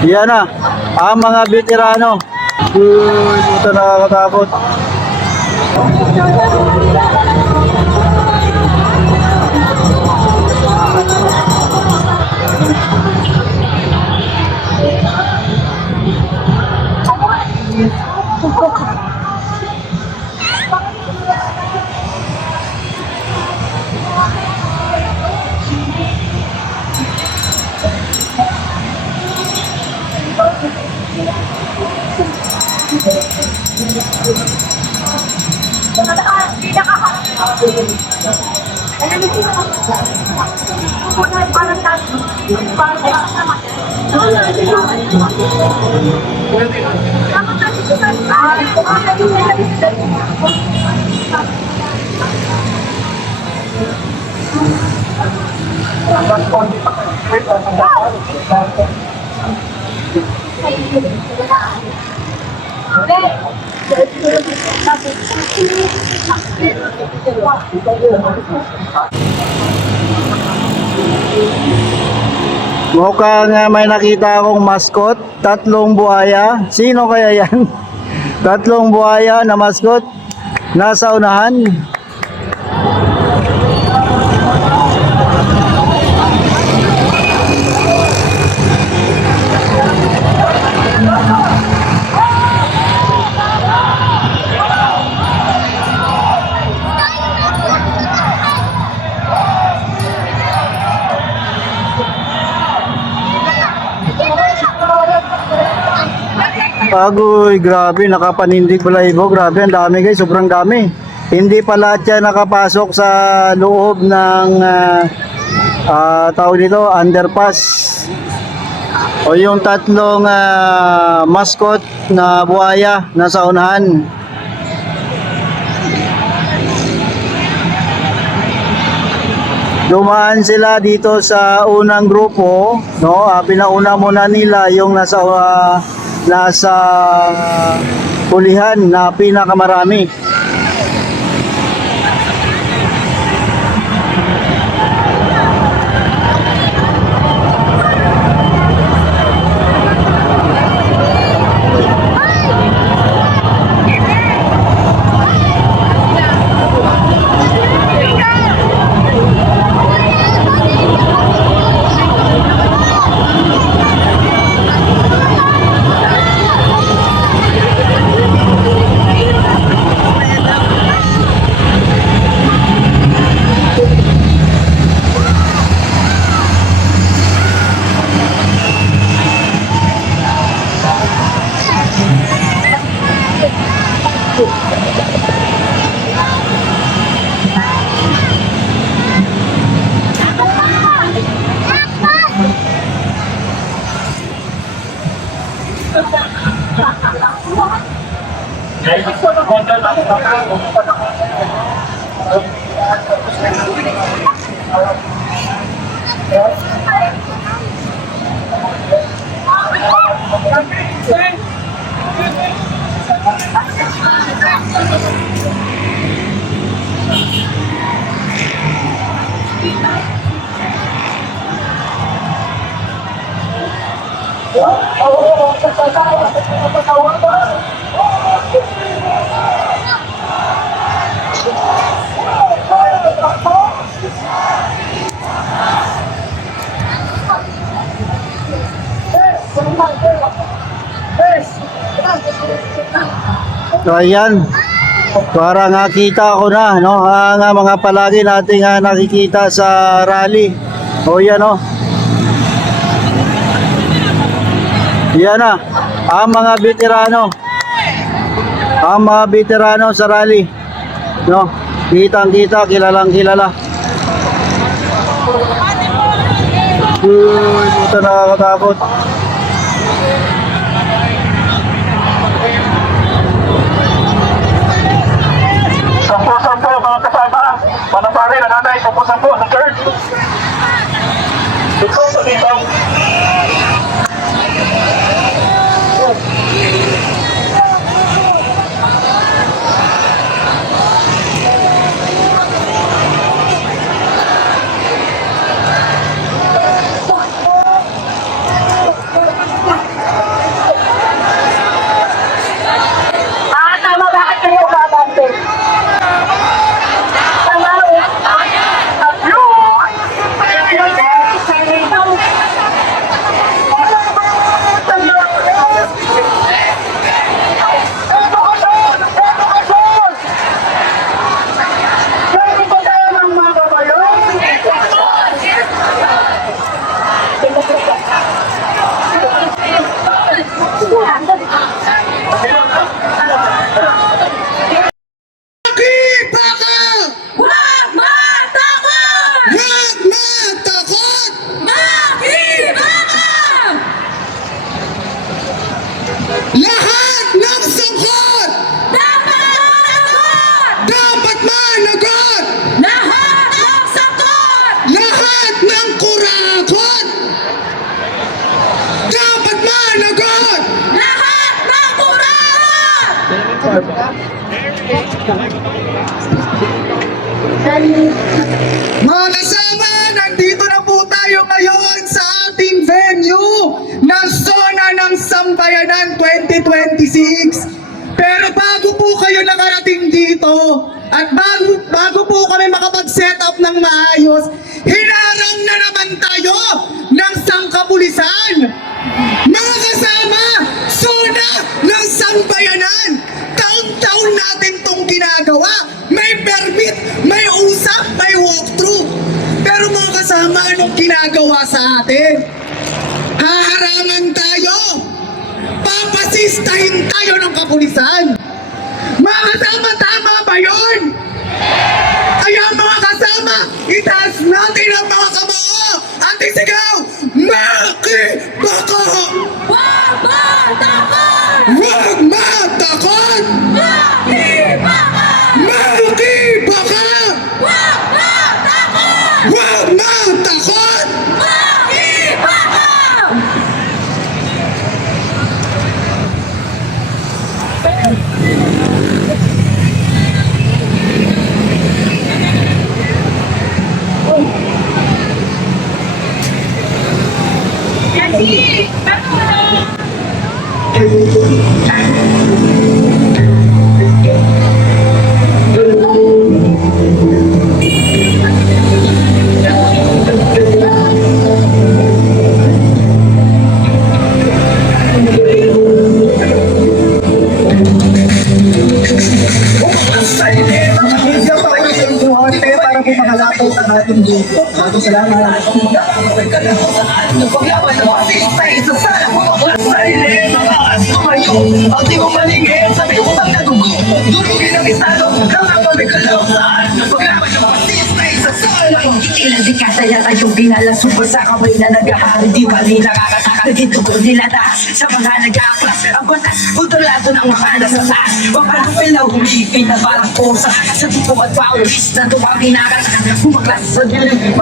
Yan na, ang mga veterano. Uy, ito nakakatakot. Mukhang may nakita akong mascot, tatlong buhaya. Sino kaya yan? Tatlong buhaya na mascot nasa unahan. Agoy, grabe, nakapanindig balahibo. Grabe, ang dami guys, sobrang dami. Hindi pa lahat yan nakapasok sa loob ng tawag dito, underpass. O yung tatlong mascot na buhaya nasa unahan. Dumaan sila dito sa unang grupo, no? Pinauna muna nila yung nasa pulihan na pinakamarami. So ayan, para nakita ko na, no, ang mga palagi nating nakikita sa rally. O yan, no. Yan na, ang mga veterano. Ang mga veterano sa rally, no. Kitang-kita, kilalang kilala. Uy, ito nakakatakot. Sampo mga kasama, panapari na nanay, sampo sa third. Dito. Lahat ng sangkot dapat managot. Lahat ng kurakot dapat managot. Mga kasama, nandito na po tayo ngayon sa ating venue ng Zona ng Sambayanan 2026. Pero bago po kayo nakarating dito at bago po kami makapag-set up ng maayos, hinarang na naman tayo ng sangkapulisan. Mga kasama, Zona ng Sambayanan, taon-taon natin tong ginagawa. May permit, may usap, may walkthrough. Pero mga kasama, anong ginagawa sa atin? Haharangan tayo. Papasistahin tayo ng kapulisan. Mga kasama, tama ba yun? Kaya mga kasama, itaas natin ang mga kamao. Ating sigaw, makibaka! Huwag matakot! Makibaka! Huwag matakot! Para po makalapit ang ating dito. Salamat. Paglaban ng masista, isa sana mo ang sarili. Tumayo, ang di mo malingin, sabi mo bang nagugo. Durugin ang estado, kama magkalaw saan. Paglaban ng masista, isa sana mo. Ilan di kasaya tayong binalasubo sa kamay na nag-ahari. Di ba ni nakakasakal dito ko nilataas sa mga nag-aaklas. Ang batas, putulado ng mga nasasas. Papanupil na humipin na parang posa. Sa tipo at paulis na tumang hinakas. Kumaklas sa dilim,